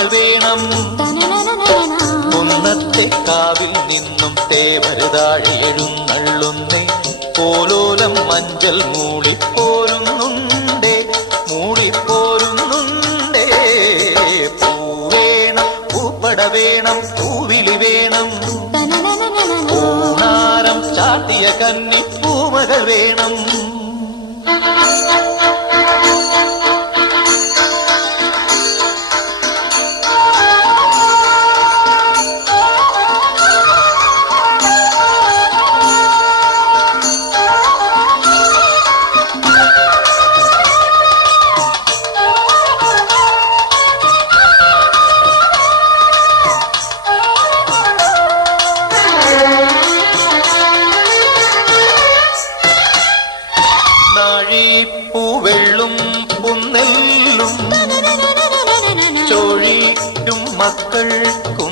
പൂമകൾ വേണം. കുന്നത്തെ കാവിൽ നിന്നും തേവരുതാഴെ എഴുന്നള്ളുന്നേ. പോലോലം മഞ്ചൽ മൂളിപ്പോരുന്നുണ്ടേ, മൂളിപ്പോരുന്നുണ്ടേ. പൂവേണം, പൂപ്പട വേണം, പൂവിളി വേണം. പൂണാരം ചാട്ടിയ കന്നി പൂമകൾ വേണം. പൂവെള്ളും പുന്നെല്ലും ചോഴിക്കും മക്കൾക്കും